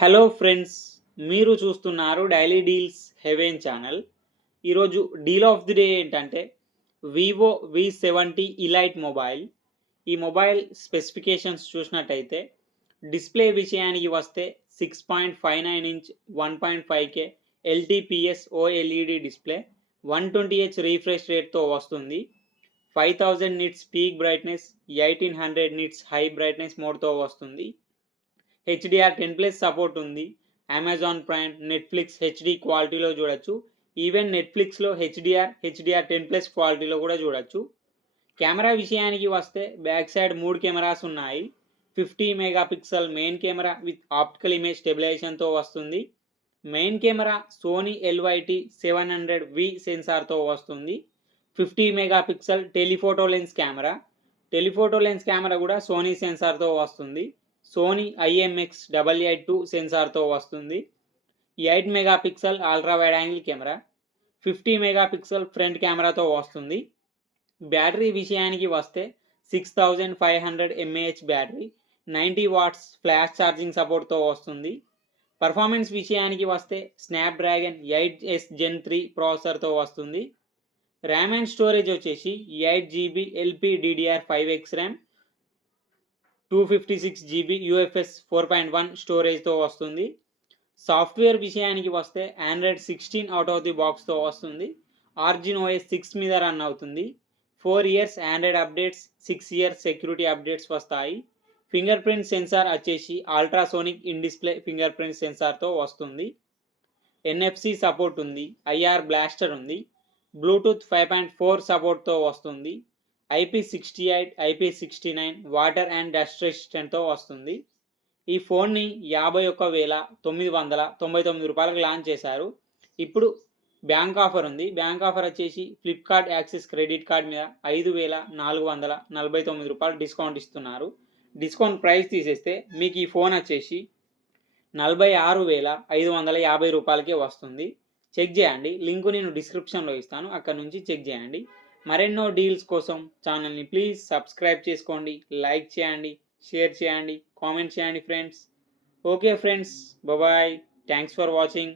Hello friends, మీరు చూస్తున్నారు daily deals heaven channel. ఈరోజు డీల్ ఆఫ్ ది డే ఏంటంటే వివో V70 ఇలైట్ మొబైల్. ఈ మొబైల్ స్పెసిఫికేషన్స్ చూసినట్టయితే డిస్ప్లే విషయానికి వస్తే 6.59 inch 1.5K LTPS OLED display, 120Hz refresh రేట్తో వస్తుంది. 5000 nits peak brightness, 1800 nits high brightness మోడ్తో వస్తుంది. HDR10+ సపోర్ట్ ఉంది. అమెజాన్ ప్రైమ్, నెట్ఫ్లిక్స్ హెచ్డి క్వాలిటీలో చూడొచ్చు. ఈవెన్ నెట్ఫ్లిక్స్లో HDR10+ క్వాలిటీలో కూడా చూడొచ్చు. కెమెరా విషయానికి వస్తే బ్యాక్ సైడ్ 3 కెమెరాస్ ఉన్నాయి. 50 megapixel main camera with optical image స్టెబిలైజేషన్తో వస్తుంది. Main camera Sony LYT 700V సెన్సార్తో వస్తుంది. 50 మెగాపిక్సెల్ టెలిఫోటో లెన్స్ కెమెరా కూడా సోనీ సెన్సార్తో వస్తుంది. సోనీ IMX882 సెన్సార్తో వస్తుంది. 8 megapixel ultra wide angle camera, 50 మెగాపిక్సెల్ ఫ్రంట్ కెమెరాతో వస్తుంది. బ్యాటరీ విషయానికి వస్తే 6500 mAh battery, 90 watts flash charging సపోర్ట్తో వస్తుంది. పర్ఫార్మెన్స్ విషయానికి వస్తే స్నాప్డ్రాగన్ 8S Gen 3 ప్రాసెసర్తో వస్తుంది. ర్యామ్ అండ్ స్టోరేజ్ వచ్చేసి 8GB LPDDR5X RAM, 256GB UFS 4.1 స్టోరేజ్తో వస్తుంది. సాఫ్ట్వేర్ విషయానికి వస్తే Android 16 అవుట్ ఆఫ్ ది బాక్స్తో వస్తుంది. ఆర్జిన్ OS 6 మీద రన్ అవుతుంది. 4 years Android updates, 6 years security updates వస్తాయి. ఫింగర్ ప్రింట్ సెన్సార్ వచ్చేసి ultrasonic in display fingerprint సెన్సార్తో వస్తుంది. NFC సపోర్ట్ ఉంది. IR బ్లాస్టర్ ఉంది. బ్లూటూత్ 5.4 సపోర్ట్తో వస్తుంది. IP68, IP69 water and dust రెసిస్టెంట్తో వస్తుంది. ఈ ఫోన్ని 51,999 రూపాయలకు లాంచ్ చేశారు. ఇప్పుడు బ్యాంక్ ఆఫర్ ఉంది. బ్యాంక్ ఆఫర్ వచ్చేసి ఫ్లిప్కార్ట్ యాక్సిస్ క్రెడిట్ కార్డ్ మీద 5,449 రూపాయలు డిస్కౌంట్ ఇస్తున్నారు. డిస్కౌంట్ ప్రైస్ తీసేస్తే మీకు ఈ ఫోన్ వచ్చేసి 46,550 రూపాయలకే వస్తుంది. చెక్ చేయండి. లింకు నేను డిస్క్రిప్షన్లో ఇస్తాను, అక్కడ నుంచి చెక్ చేయండి. మరెన్నో డీల్స్ కోసం ఛానల్ని ప్లీజ్ సబ్స్క్రైబ్ చేసుకోండి, లైక్ చేయండి, షేర్ చేయండి, కామెంట్ చేయండి friends. Okay friends, bye. Thanks for watching.